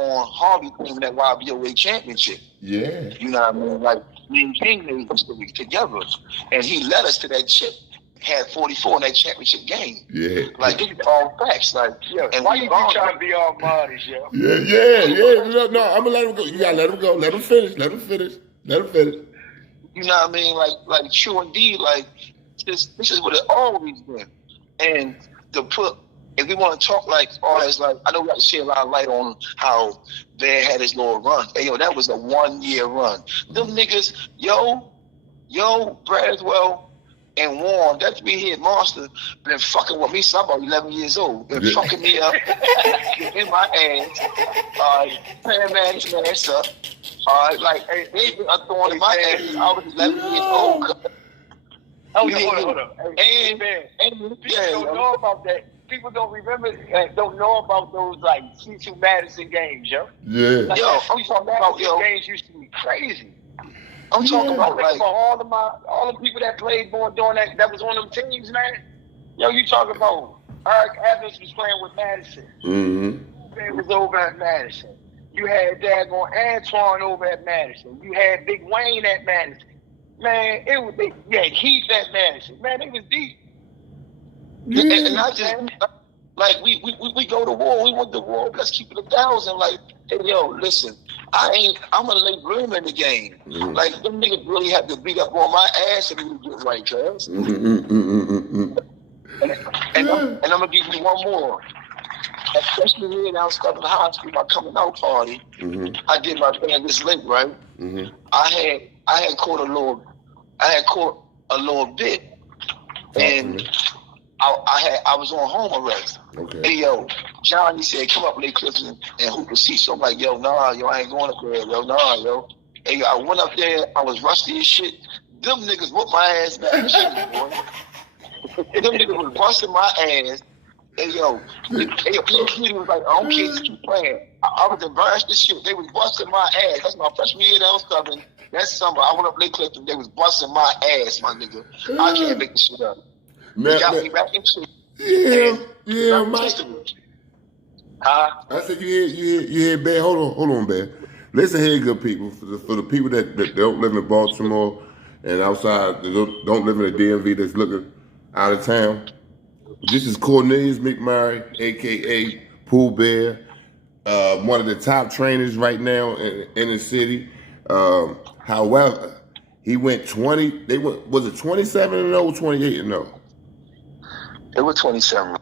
on Harvey claiming that YBOA championship. Yeah. You know what I mean? Like, me and King made history together. And he led us to that chip. Had 44 in that championship game. Yeah. Like, these are all facts. Like, and why you trying to be all modest, yo? Yeah. No, I'm gonna let him go. You gotta let him go. Let him finish. You know what I mean? Like true indeed. Like, this is what it always been. And to put, if we want to talk like all that's like, I know we got to shed a lot of light on how Bear had his little run. Hey, yo, that was a 1 year run. Them niggas, yo, Bradwell and Warren, that 3-head monster, been fucking with me since I'm about 11 years old. Been fucking me up in my ass. Paying man's ass up. Like, they been a thorn in my ass. I was 11 years old. Hold on. And people don't know about that. People don't remember, don't know about those like C2 Madison games, yo. Yeah. Like, yo, I'm talking about games used to be crazy. I'm talking about like all the people that played during that was on them teams, man. Yo, you talking about Eric Evans was playing with Madison. Mm-hmm. They was over at Madison. You had daggone Antoine over at Madison. You had Big Wayne at Madison. Man, you had Heath at Madison. Man, they was deep. Yeah. And I just like we go to war. We went to war. Let's keep it 1,000. Like, hey, yo, listen. I'm a late bloomer in the game. Mm-hmm. Like, them niggas really have to beat up on my ass if they get right, cuz. Mm-hmm. And I'm gonna give you one more. At freshman year, I was stuck in high school, my coming out party. Mm-hmm. I did my band this link, right? Mm-hmm. I had caught a little bit, and I was on home arrest. Okay. Hey, yo, John, he said, come up with Clifton and hoop a seat. So I'm like, yo, nah, yo, I ain't going up there, yo, nah, yo. Hey, yo, I went up there, I was rusty as shit. Them niggas whooped my ass back and shit, boy. Them niggas was busting my ass. Hey, yo, Peter was like, I don't care, just keep playing. I was embarrassed as shit. They was busting my ass. That's my freshman year that I was coming. That summer, I went up Lake Clifton, they was busting my ass, my nigga. I can't make this shit up. They got me back in shit. Yeah, Mike. I said you hear Bear. Hold on, Bear. Listen here, good people. For the people that don't live in Baltimore and outside, that don't live in the DMV, that's looking out of town. This is Cornelius McMurray, aka Pooh Bear, one of the top trainers right now in the city. However, he went 20. Was it 27-0, 28-0? It was 27.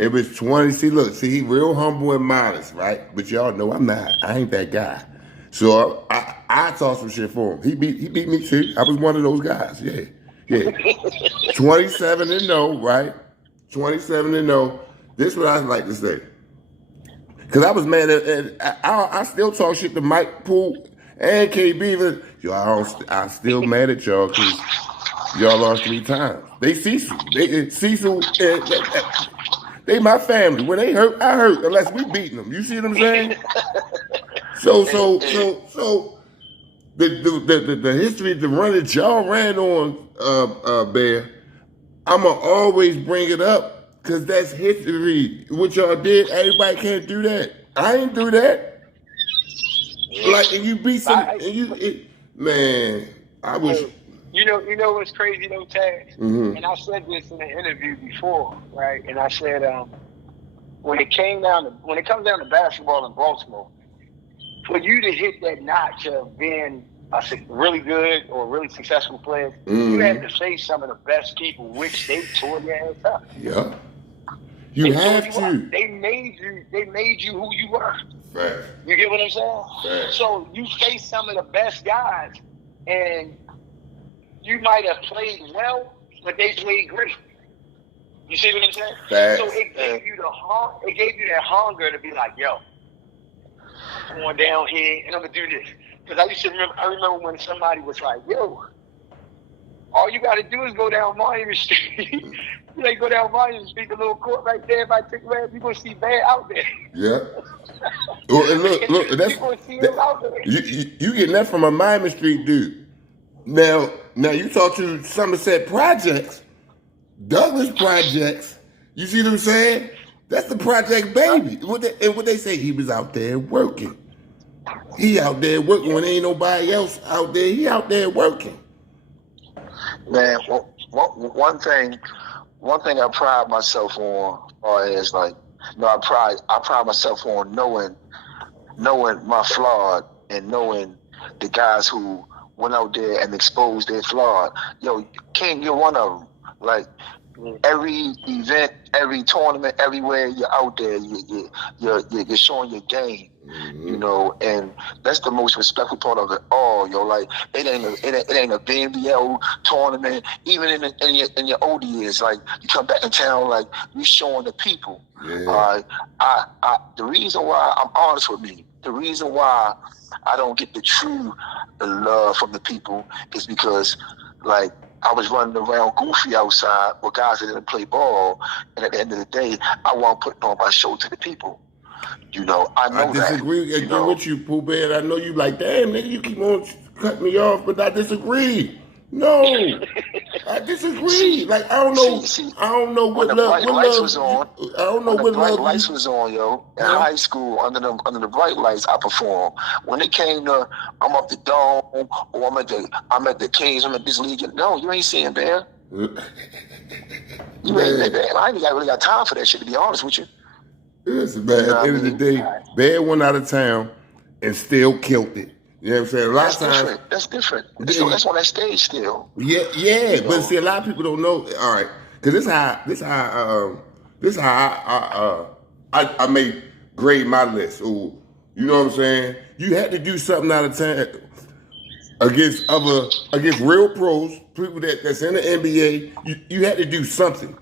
It was 20. See, he real humble and modest, right? But y'all know I'm not. I ain't that guy. So I talk some shit for him. He beat me too. I was one of those guys. Yeah. 27-0, right? 27-0. This is what I like to say. Cause I was mad at I still talk shit to Mike Poole and KB. But I'm still mad at y'all because y'all lost 3 times. They Cecil. They my family. When they hurt, I hurt. Unless we beating them. You see what I'm saying? So the history, the run that y'all ran on, Bear, I'ma always bring it up because that's history. What y'all did, everybody can't do that. I ain't do that. Like, and you beat some, man. I was. You know what's crazy though, Taz? Mm-hmm. And I said this in an interview before, right? And I said, when it comes down to basketball in Baltimore, for you to hit that notch of being a really good or really successful player, you had to face some of the best people, which they tore your ass up. Yeah, you have to. They made you who you were. Right. You get what I'm saying? Right. So you face some of the best guys, and you might have played well, but they played great. You see what I'm saying? Facts. So it gave you that hunger to be like, yo, I'm going down here and I'm gonna do this. Because I remember when somebody was like, yo, all you gotta do is go down Monument Street. You go down Monument Street, the little court right there. If I take Bear, you're gonna see Bear out there. Yeah. Well, and look, that's you're gonna see him out there. You getting that from a Miami Street dude. Now you talk to Somerset Projects, Douglas Projects. You see what I'm saying? That's the project baby. What they say, he was out there working. He out there working when ain't nobody else out there. He out there working. Man, one thing I pride myself on, is like, I pride myself on knowing my flaw and knowing the guys who went out there and exposed their flaw. Yo, King, you're one of them. Like, every event, every tournament, everywhere you're out there, you're showing your game. You know, and that's the most respectful part of it all, yo. Like, it ain't a BNBL tournament. Even in your older years, like, you come back in town, like, you showing the people. Yeah. The reason why, I'm honest with me, the reason why I don't get the love from the people is because, like, I was running around goofy outside with guys that didn't play ball, and at the end of the day, I wasn't putting on my show to the people. You know, I disagree with you, Pooh Bear. I know you like, damn, nigga, you keep on cutting me off, but I disagree. No, I disagree. Like, I don't know what love was on. I don't know what love lights was on, yo. In high school, under the bright lights, I performed. When it came to, I'm up the dome, or I'm at the Kings, I'm at this league. No, you ain't seeing Bear. You ain't Bear. I ain't really got time for that shit, to be honest with you. Listen, man, at the end of the day, Bear went out of town and still killed it. You know what I'm saying? A lot of times, that's different. That's on that stage still. Yeah. You know? But see, a lot of people don't know. All right, because this how I may grade my list. Ooh, you know what I'm saying? You had to do something out of town against real pros, people that's in the NBA. You had to do something.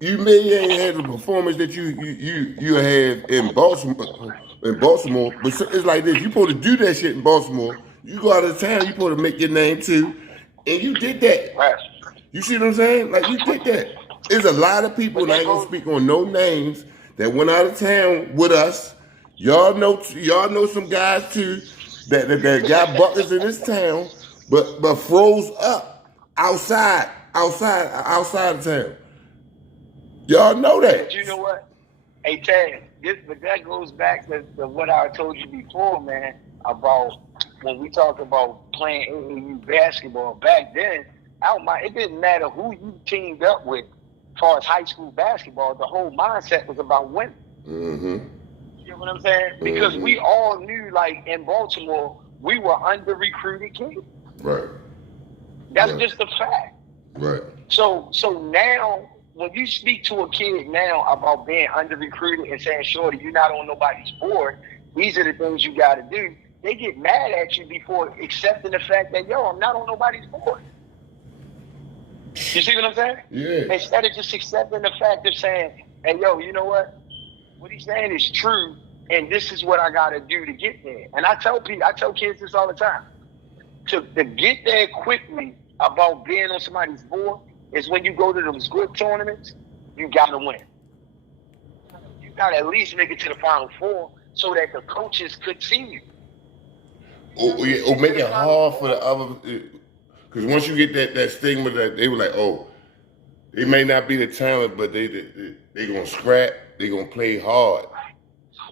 You may ain't had the performance that you had in Baltimore, but it's like this. You supposed to do that shit in Baltimore. You go out of town, you supposed to make your name too, and you did that. Right. You see what I'm saying? Like, you did that. There's a lot of people, and I ain't gonna speak on no names, that went out of town with us. Y'all know some guys too that got buckets in this town, but froze up outside of town. Y'all know that. But you know what? Hey, Tad, but that goes back to what I told you before, man, about when we talk about playing AAU basketball. Back then, it didn't matter who you teamed up with as far as high school basketball. The whole mindset was about winning. Mm-hmm. You know what I'm saying? Because we all knew, like, in Baltimore, we were under-recruited kids. Right. That's just a fact. Right. So now, when you speak to a kid now about being under-recruited and saying, shorty, you're not on nobody's board, these are the things you got to do, they get mad at you before accepting the fact that, yo, I'm not on nobody's board. You see what I'm saying? Yeah. Instead of just accepting the fact of saying, hey, yo, you know what? What he's saying is true, and this is what I got to do to get there. And I tell kids this all the time. To get there quickly about being on somebody's board is when you go to those good tournaments, you got to win. You got to at least make it to the Final Four so that the coaches could see you. Or make it hard for the other, because once you get that stigma that they were like, oh, they may not be the talent, but they gonna scrap, they gonna play hard,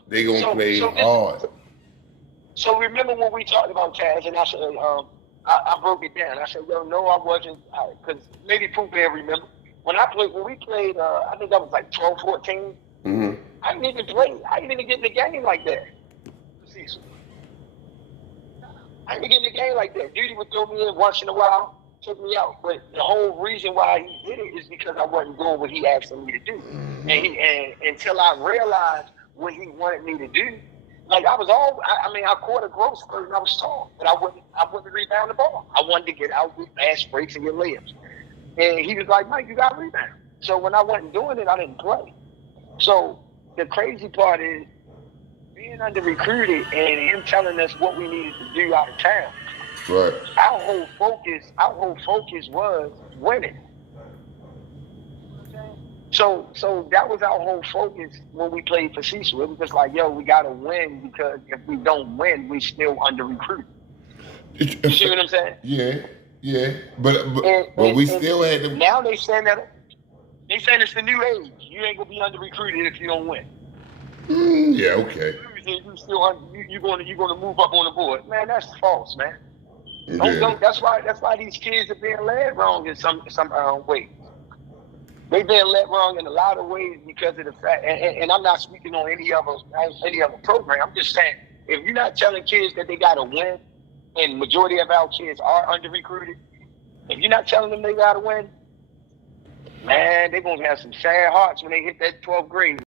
they gonna play hard. So remember when we talked about Taz, and I said, I broke it down. I said, yo, no, I wasn't, because maybe Pooh Bear remember when we played. I think that was like 12, 14. Mm-hmm. I didn't even play. I didn't even get in the game like that. I didn't get in the game like that. Duty would throw me in once in a while, took me out. But the whole reason why he did it is because I wasn't doing what he asked me to do. Mm-hmm. And until I realized what he wanted me to do, like I caught a growth spurt and I was tall, but I wouldn't rebound the ball. I wanted to get out with fast breaks and get layups. And he was like, Mike, you got to rebound. So when I wasn't doing it, I didn't play. So the crazy part is being under recruited and him telling us what we needed to do out of town. Right. Our whole focus was winning. So that was our whole focus when we played for Cecil. It was just like, yo, we gotta win because if we don't win, we still under recruited. You see what I'm saying? Yeah. But we still had to. Now they saying it's the new age. You ain't gonna be under recruited if you don't win. Yeah, okay. and you still you're gonna move up on the board. Man, that's false, man. Yeah. Don't. That's why these kids are being led wrong in some ways. They being led wrong in a lot of ways because of the fact. And I'm not speaking on any other program. I'm just saying, if you're not telling kids that they got to win, and majority of our kids are under recruited, if you're not telling them they got to win, man, they're gonna have some sad hearts when they hit that 12th grade.